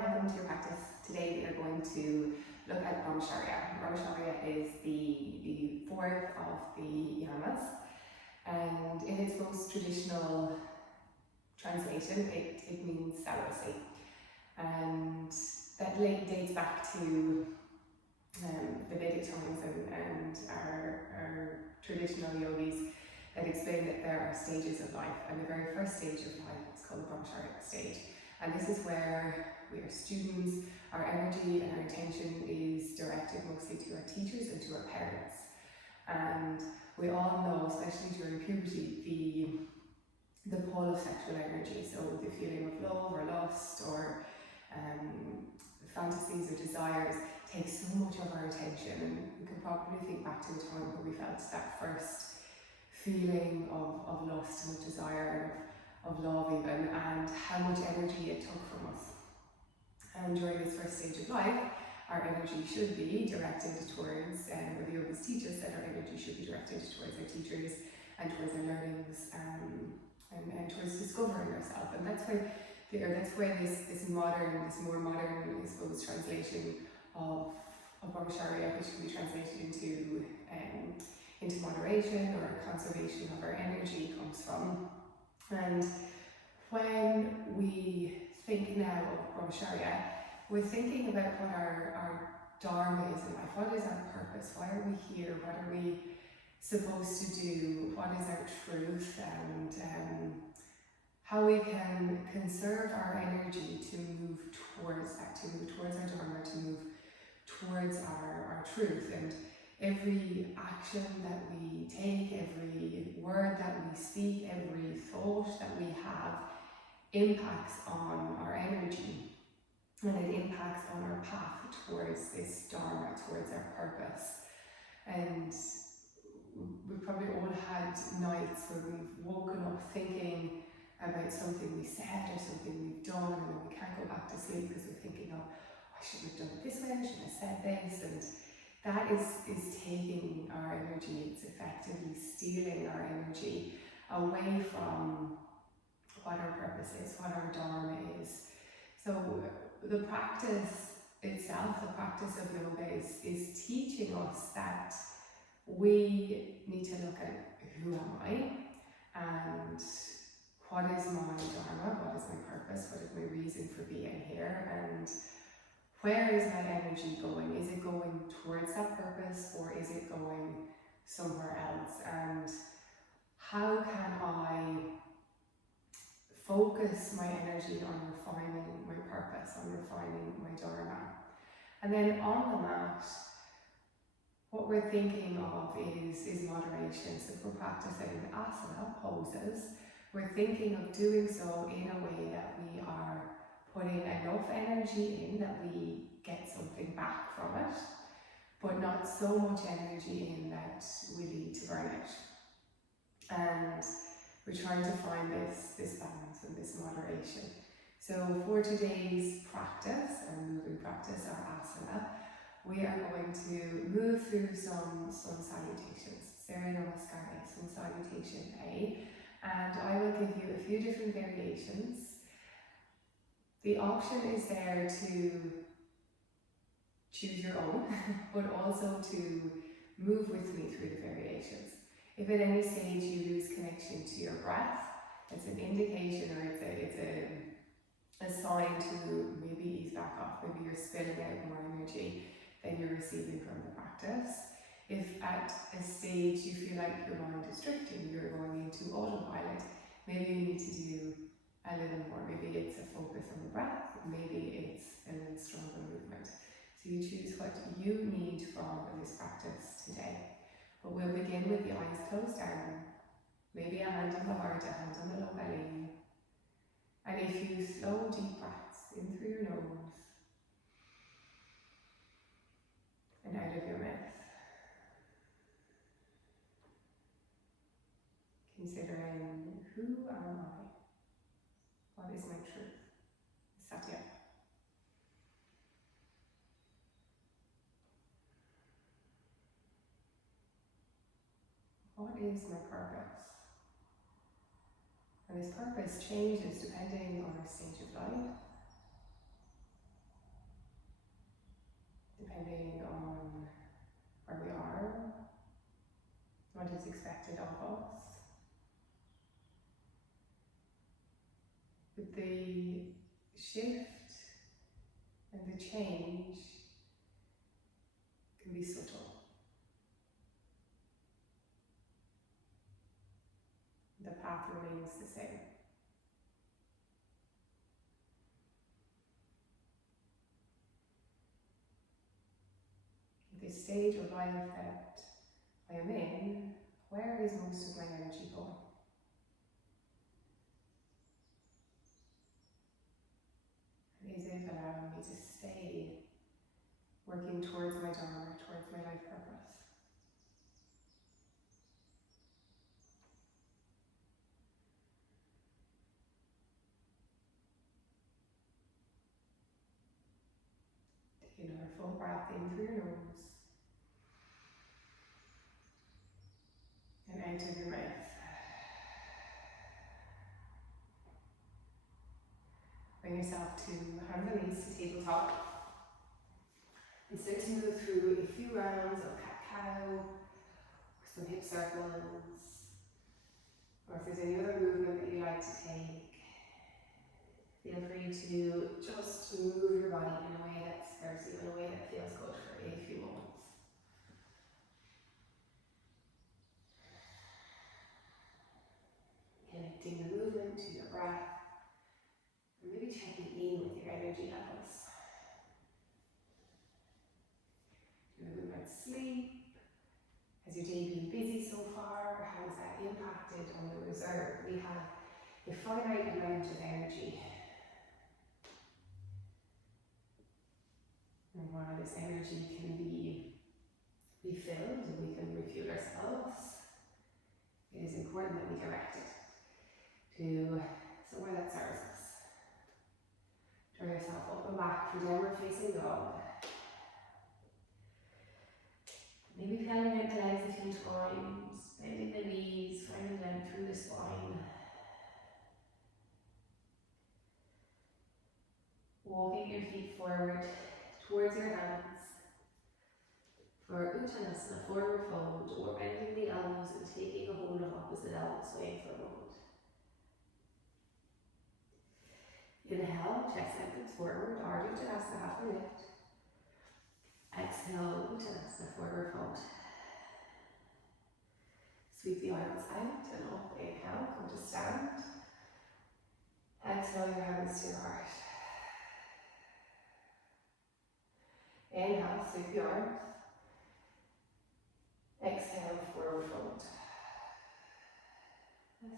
welcome to your practice. Today we are going to look at Bramacharya. Bramacharya is the fourth of the yamas, and in its most traditional translation it means celibacy, and that dates back to the Vedic times and our traditional yogis that explain that there are stages of life, and the very first stage of life is called the Bramacharya stage. And this is where we are students, our energy and our attention is directed mostly to our teachers and to our parents. And we all know, especially during puberty, the pull of sexual energy, so the feeling of love or lust or fantasies or desires takes so much of our attention. And we can probably think back to a time where we felt that first feeling of lust and of desire, of love even, and how much energy it took from us. And during this first stage of life, our energy should be directed towards, or the yogis teach us that our energy should be directed towards our teachers and towards our learnings, and towards discovering ourselves. And that's where this more modern, I suppose, translation of Bramacharya, which can be translated into moderation or conservation of our energy, comes from. And when we think now of Bramacharya, we're thinking about what our Dharma is in life. What is our purpose? Why are we here? What are we supposed to do? What is our truth? And how we can conserve our energy to move towards that, to move towards our Dharma, to move towards our truth. And every action that we take, every word that we speak, every thought that we have impacts on our energy, and it impacts on our path towards this Dharma, towards our purpose. And we've probably all had nights where we've woken up thinking about something we said or something we've done, and then we can't go back to sleep because we're thinking, oh, I shouldn't have done it this way, I shouldn't have said this. And that is taking our energy. It's effectively stealing our energy away from what our purpose is, what our Dharma is. So the practice itself, the practice of yoga is teaching us that we need to look at who am I, and what is my Dharma, what is my purpose, what is my reason for being here, and where is my energy going? Is it going towards that purpose, or is it going somewhere else? And how can I focus my energy on refining my purpose, on refining my Dharma? And then on the mat, what we're thinking of is moderation. So if we're practicing asana poses, we're thinking of doing so in a way that we are putting enough energy in that we get something back from it, but not so much energy in that we need to burn it. And we're trying to find this balance and this moderation. So for today's practice, our moving practice, our asana, we are going to move through some salutations. Surya Namaskar A, sun salutation A, and I will give you a few different variations. The option is there to choose your own, but also to move with me through the variations. If at any stage you lose connection to your breath, it's an indication, or it's a sign to maybe ease back off. Maybe you're spilling out more energy than you're receiving from the practice. If at a stage you feel like your mind is drifting, you're going into autopilot, maybe you need to do a little more. Maybe it's a focus on the breath, maybe it's a little stronger movement. So you choose what you need from this practice today. But we'll begin with the eyes closed down, maybe a hand on the heart, a hand on the low belly. And a few slow deep breaths in through your nose and out of your mouth. Considering, who am I? What is my truth? Satya. What is my purpose? And this purpose changes depending on our stage of life, shift and the change can be subtle. The path remains the same. At this stage of life that I am in, where is most of my energy going? And is it allowing me to stay working towards my Dharma, towards my life purpose? Take another full breath in through your nose and out of your mouth. Bring yourself to hands and knees to tabletop. And start to move through a few rounds of cat-cow, or some hip circles, or if there's any other movement that you like to take, feel free to just move your body in a way that serves you, in a way that feels good for a few moments. Connecting the movement to your breath, and maybe checking in with your energy levels. Moving about sleep. Has your day been busy so far? How has that impacted on the reserve? We have a finite amount of energy. And while this energy can be refilled and we can refuel ourselves, it is important that we direct it to somewhere that serves us. Draw yourself up and back for downward facing dog. Maybe pedaling out the legs a few times, bending the knees, finding length through the spine. Walking your feet forward towards your hands for Uttanasana, forward fold, or bending the elbows and taking a hold of opposite elbow swaying for a moment. Inhale, chest lengthens forward, Ardha Uttanasana, half a lift. Exhale, Uttanasana, forward fold. Sweep the arms out and up. Inhale, come to stand. Exhale, your hands to your heart. Inhale, sweep the arms. Exhale, forward fold.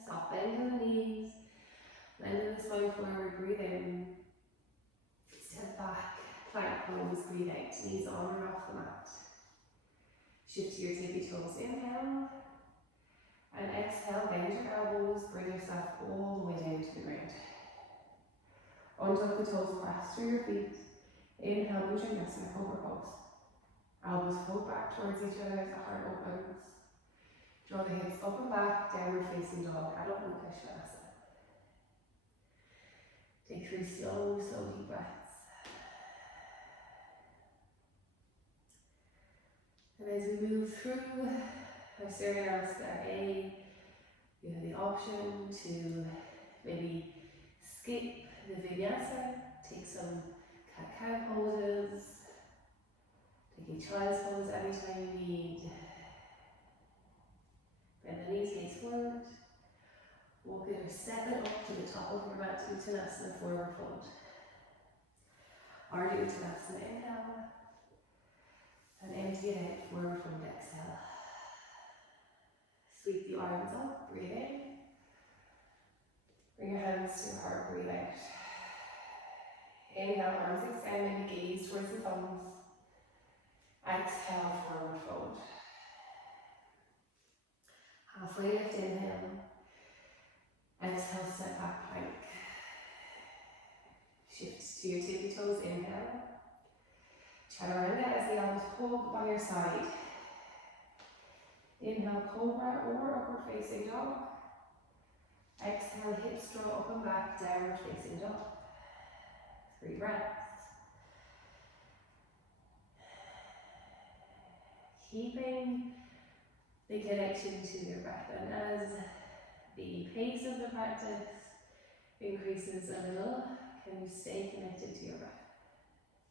Stop bending the knees. Bending the spine forward, breathe in. Step back, plank pose, breathe out. Knees on or off the mat. Shift to your tippy toes. Inhale. And exhale, bend your elbows, bring yourself all the way down to the ground. Untuck the toes, press through your feet. Inhale, Bramacharya, cobra pose. Elbows float back towards each other as the heart opens. Draw the hips up and back, downward facing dog, adult Bramacharya. Take 3 slow, deep breaths. And as we move through our Surya Namaskar A, you have the option to maybe skip the vinyasa, take some cat-cow poses, take a child's pose anytime you need. Bend the knees, gaze forward. Walk it or step it up to the top of your mat, Uttanasana, forward fold. Ardha Uttanasana, inhale. And empty it out, forward fold, exhale. Sweep the arms up, breathe in. Bring your hands to your heart, breathe out. Inhale, arms extend, and gaze towards the thumbs. Exhale, forward fold. Halfway lift, inhale. Exhale, step back plank. Shift to your tippy toes, inhale. Chaturanga as the elbows hug by your side. Inhale, cobra or upward facing dog. Exhale, hips draw up and back, downward facing dog. 3 breaths. Keeping the connection to your breath, and as the pace of the practice increases a little, Can you stay connected to your breath?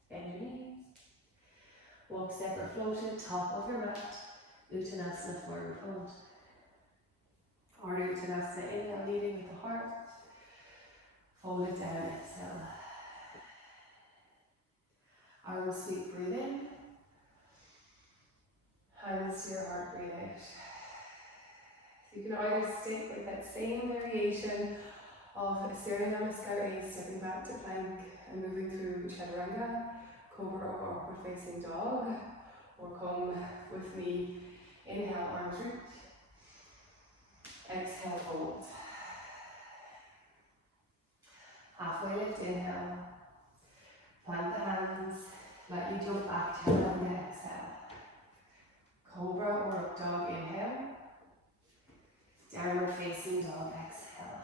Bend your knees. Walk, step or float to the top of your mat. Uttanasana, forward fold. Or Uttanasana, inhale, leading with the heart. Fold it down, exhale. Arms, sweep, breathe in. Hands to your heart, breathe out. So you can either stick with that same variation of Surya Namaskar A, stepping back to plank and moving through Chaturanga, Cobra or upward facing dog, or come with me. Inhale, arms reach. Exhale, fold. Halfway lift, inhale. Plant the hands, lightly jump back, Chaturanga, exhale. Cobra or up dog, inhale. Downward facing dog, exhale.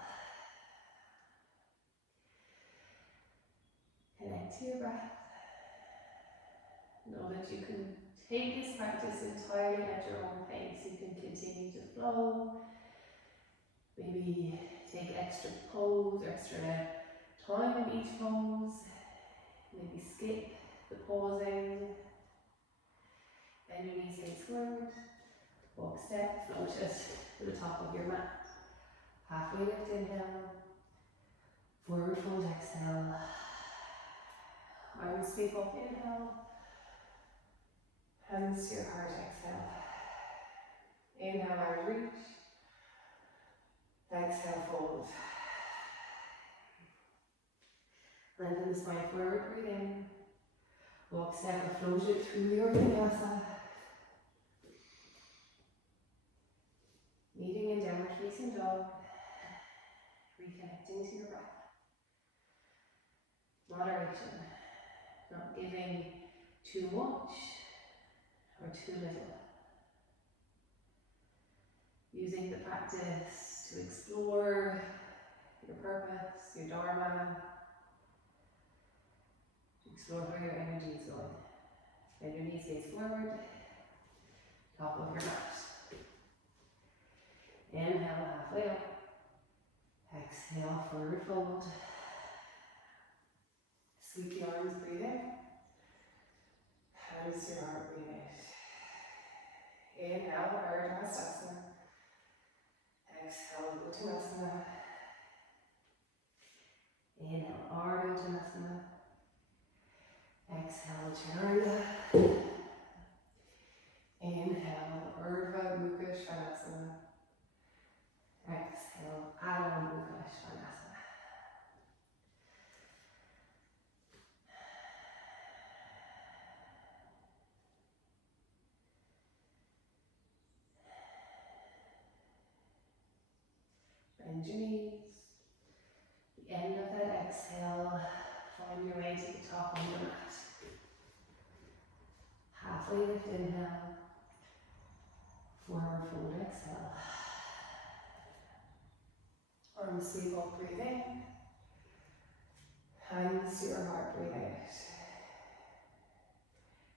Connect to your breath. Know that you can take this practice entirely at your own pace. You can continue to flow. Maybe take extra pose, extra time in each pose. Maybe skip the pausing. Bend your knees, face forward. Walk, step, float it to the top of your mat. Halfway lift, inhale. Forward fold, exhale. Arms sweep up, inhale. Hands to your heart, exhale. Inhale, arms reach. Exhale, fold. Lengthen the spine forward, breathe in. Walk, step or float it through your vinyasa. Meeting in downward facing dog. Reconnecting to your breath. Moderation. Not giving too much or too little. Using the practice to explore your purpose, your Dharma, to explore where your energy is going. Bend your knees, face forward, top of your mat. Inhale, halfway up. Exhale, forward fold. Sweep the arms, breathe in. Hands to your heart, breathe out. Inhale, Ardhasana. Exhale, Uttanasana. Inhale, Ardha Uttanasana. Exhale, Chaturanga. Inhale, Urdhva Mukha Svanasana. Exhale, Adho Mukha Svanasana. Bend your knees. The end of that exhale, find your way to the top of your mat. Halfway lift, inhale. Forward fold, exhale. Arms sweep up, breathe in. Hands to your heart, breathe out.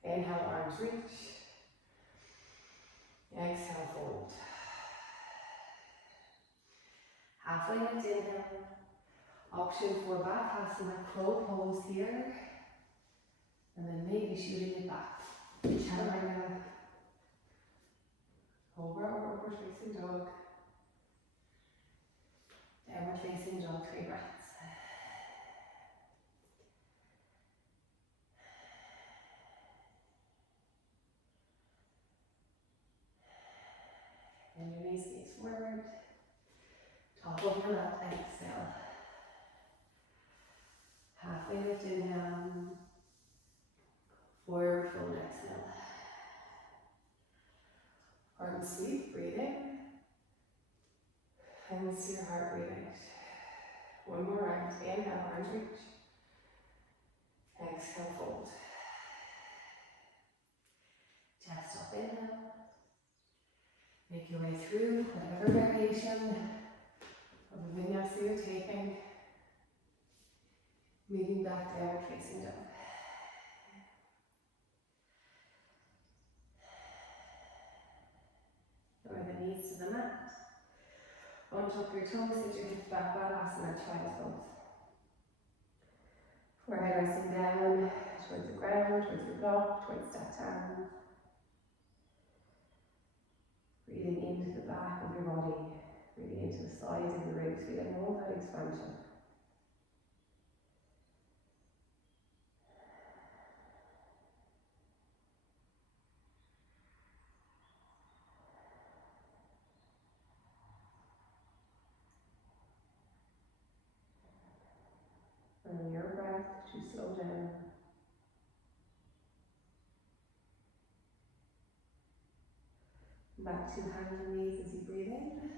Inhale, arms reach. Exhale, fold. Halfway lift, inhale. Option for Bakasana, crow pose here. And then maybe shooting it back. Chaturanga. Cobra or upward facing dog. Downward facing dog, 3 breaths. And your knees face forward. Top of your mat, exhale. Halfway lift, inhale. Forward fold, exhale. Arms sweep, breathe in. Hands to your heart, breathe out. One more round. Inhale, arms reach. Exhale, fold. Chest up, inhale. Make your way through whatever variation of the vinyasa you're taking. Moving back downward facing dog. Lower the knees to the mat. Untop your toes, sit your hips back, Balasana, child's pose. Or head resting down towards the ground, towards your block, towards that hand. Breathing into the back of your body, breathing into the sides of your ribs, feeling all that expansion. And your breath to slow down. Back to hands and knees as you breathe in.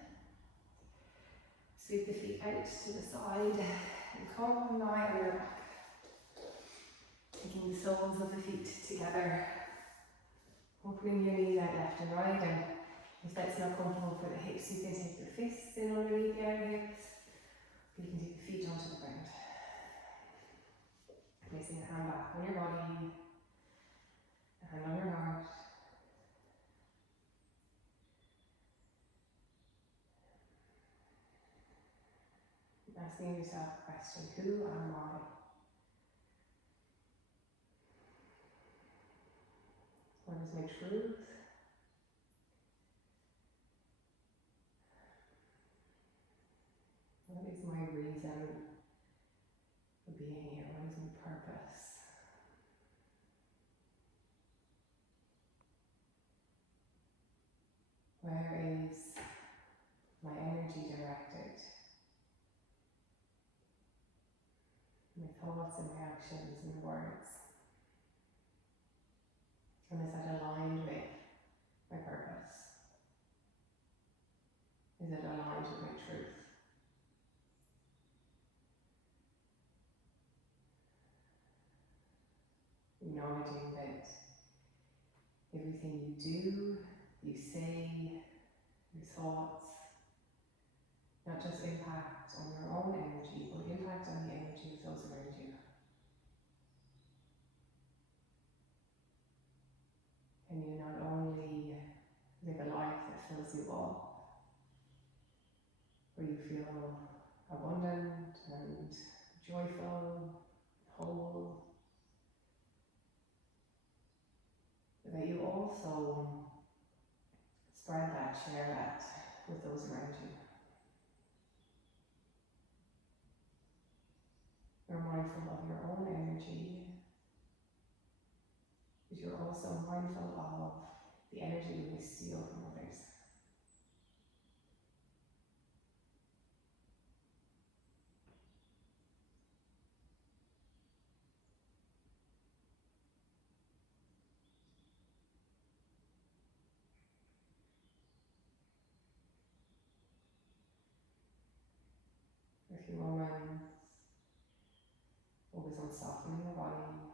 Sweep the feet out to the side and come and lie on your back. Taking the soles of the feet together. Opening your knees out left and right, and if that's not comfortable for the hips, you can take your fists in underneath the outer hips. You can take the feet onto the ground. Placing a hand back on your body, a hand on your heart. Asking yourself a question, who am I? What is my truth? What is my reason for being here? What is my purpose? Where is my energy directed? My thoughts and my actions and my words? And is that aligned with my purpose? Is it aligned with my truth? Acknowledging that everything you do, you say, your thoughts, not just impact on your own energy, but impact on the energy of those around you. And you not only live a life that fills you up, where you feel abundant and joyful, whole, but that you also spread that, share that with those around you. You're mindful of your own energy, but you're also mindful of the energy you may steal from others. For a few moments, focus on softening the body.